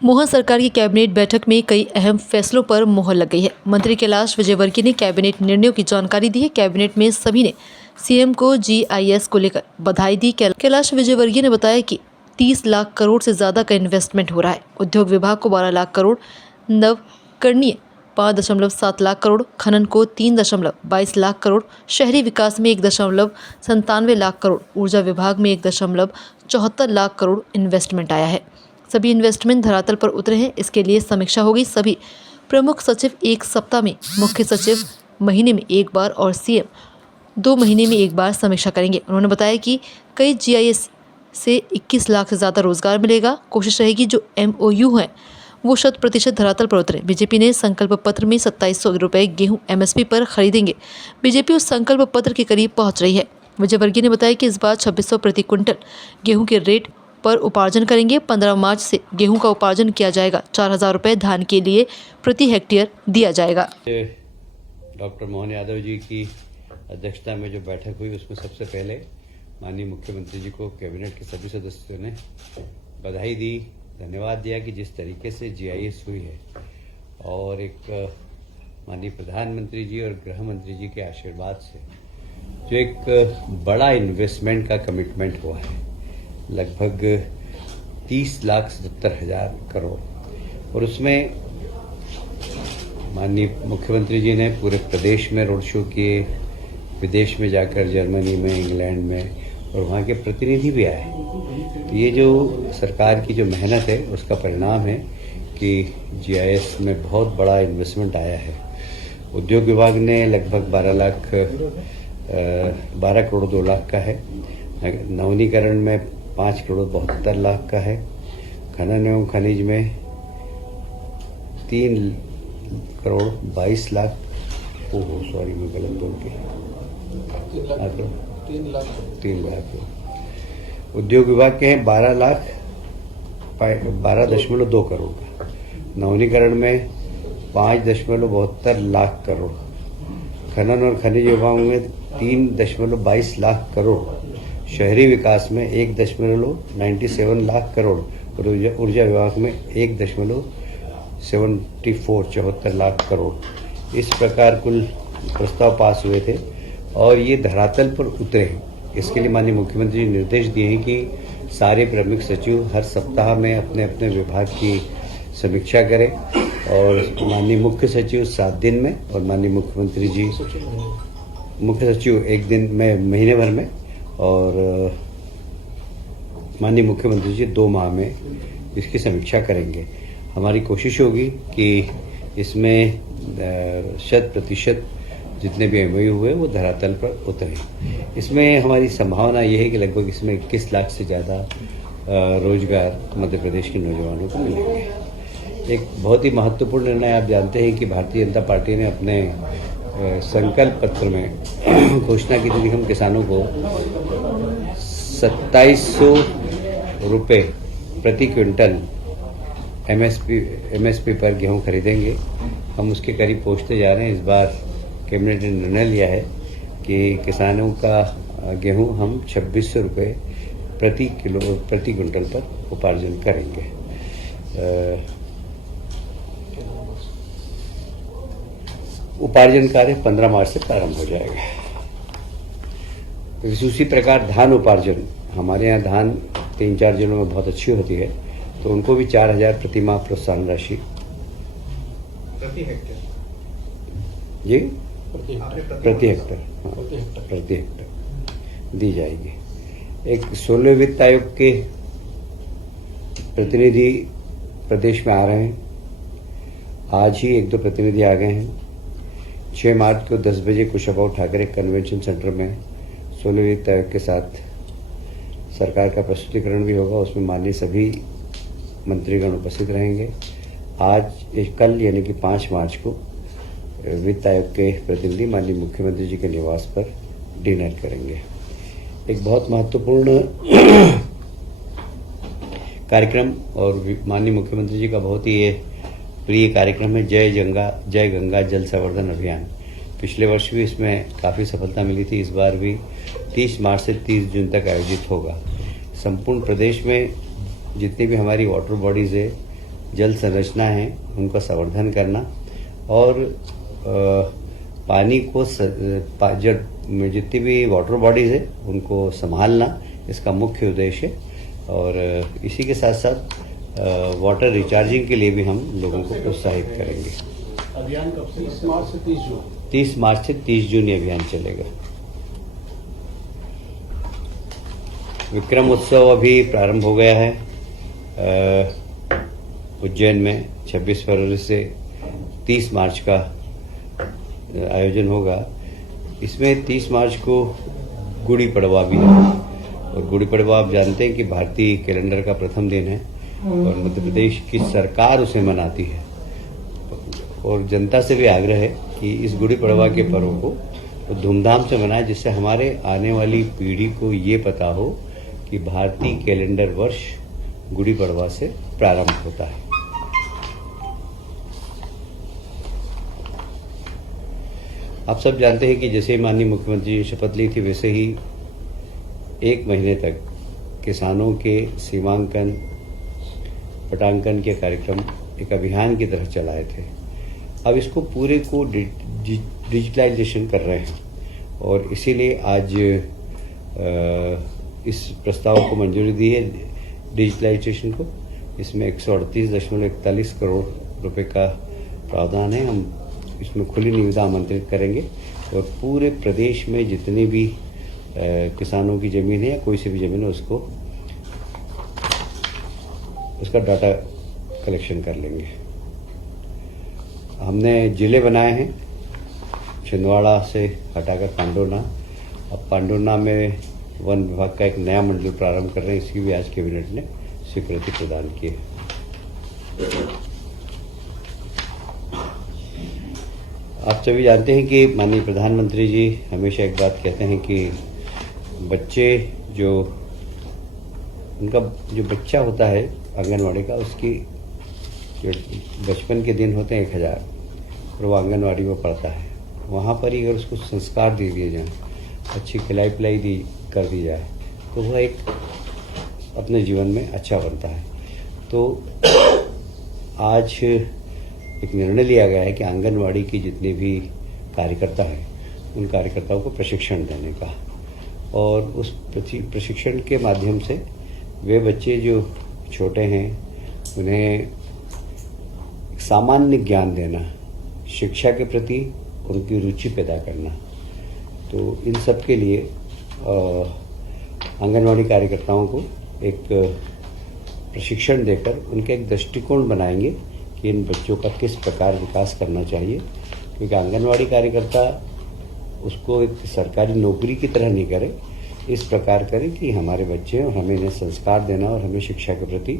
मोहन सरकार की कैबिनेट बैठक में कई अहम फैसलों पर मोहर लग गई है। मंत्री कैलाश विजयवर्गीय ने कैबिनेट निर्णयों की जानकारी दी है। कैबिनेट में सभी ने सीएम को जीआईएस को लेकर बधाई दी। कैलाश विजयवर्गीय ने बताया कि 30 लाख करोड़ से ज्यादा का इन्वेस्टमेंट हो रहा है। उद्योग विभाग को 12 लाख करोड़, नवकरणीय 5.7 लाख करोड़, खनन को 3.22 लाख करोड़, शहरी विकास में 1.97 लाख करोड़, ऊर्जा विभाग में 1.74 लाख करोड़ इन्वेस्टमेंट आया है। सभी इन्वेस्टमेंट धरातल पर उतरे हैं। इसके लिए समीक्षा होगी। सभी प्रमुख सचिव एक सप्ताह में, मुख्य सचिव महीने में एक बार और सीएम 2 महीने में एक बार समीक्षा करेंगे। उन्होंने बताया कि कई जीआईएस से 21 लाख से ज़्यादा रोजगार मिलेगा। कोशिश रहेगी जो एमओयू हैं वो 100% धरातल पर उतरे। बीजेपी ने संकल्प पत्र में 2700 रुपये गेहूं एमएसपी पर खरीदेंगे। बीजेपी उस संकल्प पत्र के करीब पहुंच रही है। विजयवर्गीय ने बताया कि इस बार 2600 प्रति क्विंटल गेहूं के रेट पर उपार्जन करेंगे। 15 मार्च से गेहूं का उपार्जन किया जाएगा। 4000 रुपये धान के लिए प्रति हेक्टेयर दिया जाएगा। डॉक्टर मोहन यादव जी की अध्यक्षता में जो बैठक हुई उसमें सबसे पहले माननीय मुख्यमंत्री जी को कैबिनेट के सभी सदस्यों ने बधाई दी, धन्यवाद दिया कि जिस तरीके से जीआईएस हुई है और एक माननीय प्रधानमंत्री जी और गृह मंत्री जी के आशीर्वाद से जो एक बड़ा इन्वेस्टमेंट का कमिटमेंट हुआ है, लगभग 30,70,000 करोड़, और उसमें माननीय मुख्यमंत्री जी ने पूरे प्रदेश में रोड शो किए, विदेश में जाकर जर्मनी में, इंग्लैंड में, और वहाँ के प्रतिनिधि भी आए। तो ये जो सरकार की जो मेहनत है उसका परिणाम है कि जीआईएस में बहुत बड़ा इन्वेस्टमेंट आया है। उद्योग विभाग ने लगभग 12 करोड़ 2 लाख का है। नवीनीकरण में 5 करोड़ 72 लाख का है। खनन एवं खनिज में 3 करोड़ 22 लाख, सॉरी मैं गलत बोल के 3 लाख। उद्योग विभाग के हैं 12.2 करोड़ का। नवीनीकरण में 5.72 लाख करोड़। खनन और खनिज विभाग में 3.22 लाख करोड़। शहरी विकास में 1.97 लाख करोड़ और ऊर्जा विभाग में 1.74 लाख करोड़। इस प्रकार कुल प्रस्ताव पास हुए थे और ये धरातल पर उतरे हैं। इसके लिए माननीय मुख्यमंत्री जी निर्देश दिए हैं कि सारे प्रमुख सचिव हर सप्ताह में अपने अपने विभाग की समीक्षा करें और माननीय मुख्य सचिव 7 दिन में और माननीय मुख्यमंत्री जी मुख्य सचिव 1 दिन में, महीने भर में, और माननीय मुख्यमंत्री जी 2 माह में इसकी समीक्षा करेंगे। हमारी कोशिश होगी कि इसमें 100% जितने भी एमओयू हुए वो धरातल पर उतरे। इसमें हमारी संभावना ये है कि लगभग इसमें 21 लाख से ज़्यादा रोजगार मध्य प्रदेश के नौजवानों को मिलेंगे। एक बहुत ही महत्वपूर्ण निर्णय, आप जानते हैं कि भारतीय जनता पार्टी ने अपने संकल्प पत्र में घोषणा की थी कि हम किसानों को 2700 रुपये प्रति क्विंटल एमएसपी पर गेहूं खरीदेंगे। हम उसके करीब पहुंचते जा रहे हैं। इस बार कैबिनेट ने निर्णय लिया है कि किसानों का गेहूं हम 2600 रुपये प्रति क्विंटल पर उपार्जन करेंगे। उपार्जन कार्य 15 मार्च से प्रारंभ हो जाएगा। उसी प्रकार धान उपार्जन, हमारे यहाँ धान 3-4 जिलों में बहुत अच्छी होती है, तो उनको भी 4000 प्रति माह प्रोत्साहन राशि प्रति हेक्टेयर दी जाएगी। एक 16वें वित्त आयोग के प्रतिनिधि प्रदेश में आ रहे हैं। आज ही 1-2 प्रतिनिधि आ गए हैं। 6 मार्च को 10 बजे कुशाभाऊ ठाकरे कन्वेंशन सेंटर में 16वें वित्त आयोग के साथ सरकार का प्रस्तुतिकरण भी होगा। उसमें माननीय सभी मंत्रीगण उपस्थित रहेंगे। कल यानी कि 5 मार्च को वित्त आयोग के प्रतिनिधि माननीय मुख्यमंत्री जी के निवास पर डिनर करेंगे। एक बहुत महत्वपूर्ण कार्यक्रम और माननीय मुख्यमंत्री जी का बहुत ही ये प्रिय कार्यक्रम है, जय गंगा जल संवर्धन अभियान। पिछले वर्ष भी इसमें काफ़ी सफलता मिली थी। इस बार भी 30 मार्च से 30 जून तक आयोजित होगा। संपूर्ण प्रदेश में जितनी भी हमारी वाटर बॉडीज़ है जल संरचना है उनका संवर्धन करना और पानी को जब जितनी भी वाटर बॉडीज है उनको संभालना इसका मुख्य उद्देश्य है। और इसी के साथ साथ वाटर रिचार्जिंग के लिए भी हम लोगों को प्रोत्साहित करेंगे। अभियान कब से? 30 मार्च से 30 जून। 30 मार्च से 30 जून ये अभियान चलेगा। विक्रम उत्सव अभी प्रारंभ हो गया है उज्जैन में 26 फरवरी से 30 मार्च का आयोजन होगा। इसमें 30 मार्च को गुड़ी पड़वा भी है और गुड़ी पड़वा आप जानते हैं कि भारतीय कैलेंडर का प्रथम दिन है और मध्य प्रदेश की सरकार उसे मनाती है और जनता से भी आग्रह है कि इस गुड़ी पड़वा के पर्व को धूमधाम से मनाएं, जिससे हमारे आने वाली पीढ़ी को ये पता हो कि भारतीय कैलेंडर वर्ष गुड़ी पड़वा से प्रारंभ होता है। आप सब जानते हैं कि जैसे माननीय मुख्यमंत्री ने शपथ ली थी वैसे ही 1 महीने तक किसानों के सीमांकन पटांकन के कार्यक्रम एक अभियान की तरह चलाए थे। अब इसको पूरे को डिजिटलाइजेशन कर रहे हैं और इसीलिए आज इस प्रस्ताव को मंजूरी दी है डिजिटलाइजेशन को। इसमें 138.41 करोड़ रुपए का प्रावधान है। हम इसमें खुली निविदा आमंत्रित करेंगे और पूरे प्रदेश में जितनी भी किसानों की जमीन है या कोई सी भी जमीन है उसका डाटा कलेक्शन कर लेंगे। हमने जिले बनाए हैं छिंदवाड़ा से हटाकर पांडुर्ना। अब पांडुर्ना में वन विभाग का एक नया मंडल प्रारंभ कर रहे हैं, इसकी भी आज कैबिनेट ने स्वीकृति प्रदान की है। आप सभी जानते हैं कि माननीय प्रधानमंत्री जी हमेशा एक बात कहते हैं कि बच्चे उनका जो बच्चा होता है आंगनवाड़ी का, उसकी जो बचपन के दिन होते हैं 1000 और वो आंगनवाड़ी में पढ़ता है। वहाँ पर ही अगर उसको संस्कार दे दिए जाएँ, अच्छी खिलाई पिलाई कर दी जाए तो वह एक अपने जीवन में अच्छा बनता है। तो आज एक निर्णय लिया गया है कि आंगनवाड़ी की जितने भी कार्यकर्ता हैं उन कार्यकर्ताओं को प्रशिक्षण देने का, और उस प्रशिक्षण के माध्यम से वे बच्चे जो छोटे हैं उन्हें सामान्य ज्ञान देना, शिक्षा के प्रति उनकी रुचि पैदा करना। तो इन सब के लिए आंगनवाड़ी कार्यकर्ताओं को एक प्रशिक्षण देकर उनका एक दृष्टिकोण बनाएंगे कि इन बच्चों का किस प्रकार विकास करना चाहिए। क्योंकि आंगनवाड़ी कार्यकर्ता उसको एक सरकारी नौकरी की तरह नहीं करे, इस प्रकार करे कि हमारे बच्चे हैं और हमें इन्हें संस्कार देना और हमें शिक्षा के प्रति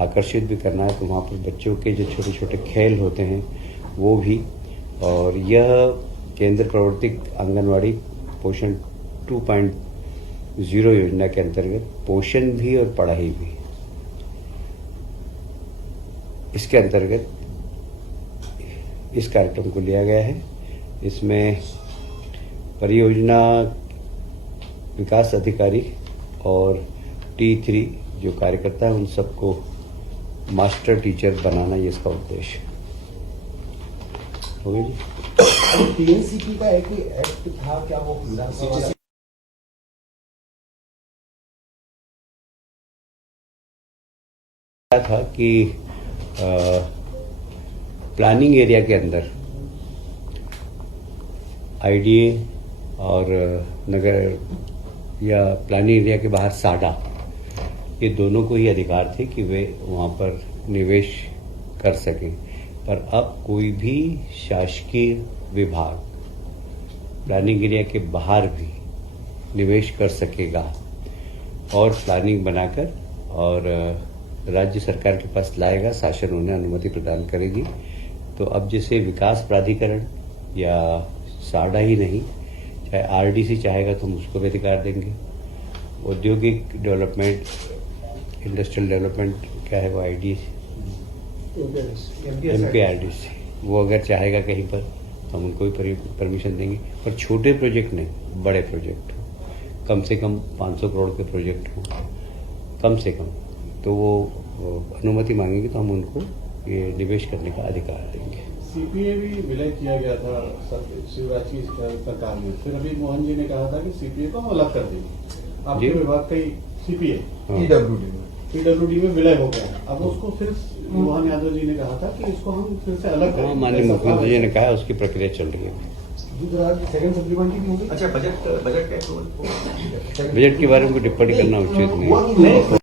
आकर्षित भी करना है। तो वहाँ पर बच्चों के जो छोटे छोटे खेल होते हैं वो भी, और यह केंद्र प्रवर्तित आंगनवाड़ी पोषण 2.0 योजना के अंतर्गत पोषण भी और पढ़ाई भी, इसके अंतर्गत इस कार्यक्रम को लिया गया है। इसमें परियोजना विकास अधिकारी और T3 जो कार्यकर्ता है उन सबको मास्टर टीचर बनाना, ये इसका उद्देश्य हो गया जी। टीएनसीपी का एक एक्ट था, क्या वो पूरा था कि प्लानिंग एरिया के अंदर आईडीए और नगर या प्लानिंग एरिया के बाहर साडा, ये दोनों को ही अधिकार थे कि वे वहाँ पर निवेश कर सकें। पर अब कोई भी शासकीय विभाग प्लानिंग एरिया के बाहर भी निवेश कर सकेगा और प्लानिंग बनाकर और राज्य सरकार के पास लाएगा, शासन उन्हें अनुमति प्रदान करेगी। तो अब जैसे विकास प्राधिकरण या साडा ही नहीं, चाहे आरडीसी चाहेगा तो हम उसको भी अधिकार देंगे। औद्योगिक डेवलपमेंट, इंडस्ट्रियल डेवलपमेंट क्या है वो आईडीसी, एमपीआरडीसी, वो अगर चाहेगा कहीं पर तो हम उनको भी परमिशन देंगे। पर छोटे प्रोजेक्ट नहीं, बड़े प्रोजेक्ट हो, कम से कम 500 करोड़ के प्रोजेक्ट हो कम से कम, तो वो वो अनुमति मांगेंगे तो हम उनको ये निवेश करने का अधिकार देंगे। सीपीए भी विलय किया गया था शिवराज की सरकार में, फिर अभी मोहन जी ने कहा था कि सीपीए को हम अलग कर देंगे। आपके जी। विभाग का ही सीपीए हाँ। पीडब्ल्यूडी में विलय हो गया, अब उसको फिर मोहन यादव जी ने कहा था कि इसको हम फिर से अलग हाँ, करेंगे। माननीय मुख्यमंत्री जी ने कहा उसकी प्रक्रिया चल रही है। सेकंड सप्लीमेंट्री भी होगी। अच्छा, बजट का approval? बजट के बारे में कोई टिप्पणी करना उचित नहीं है। नहीं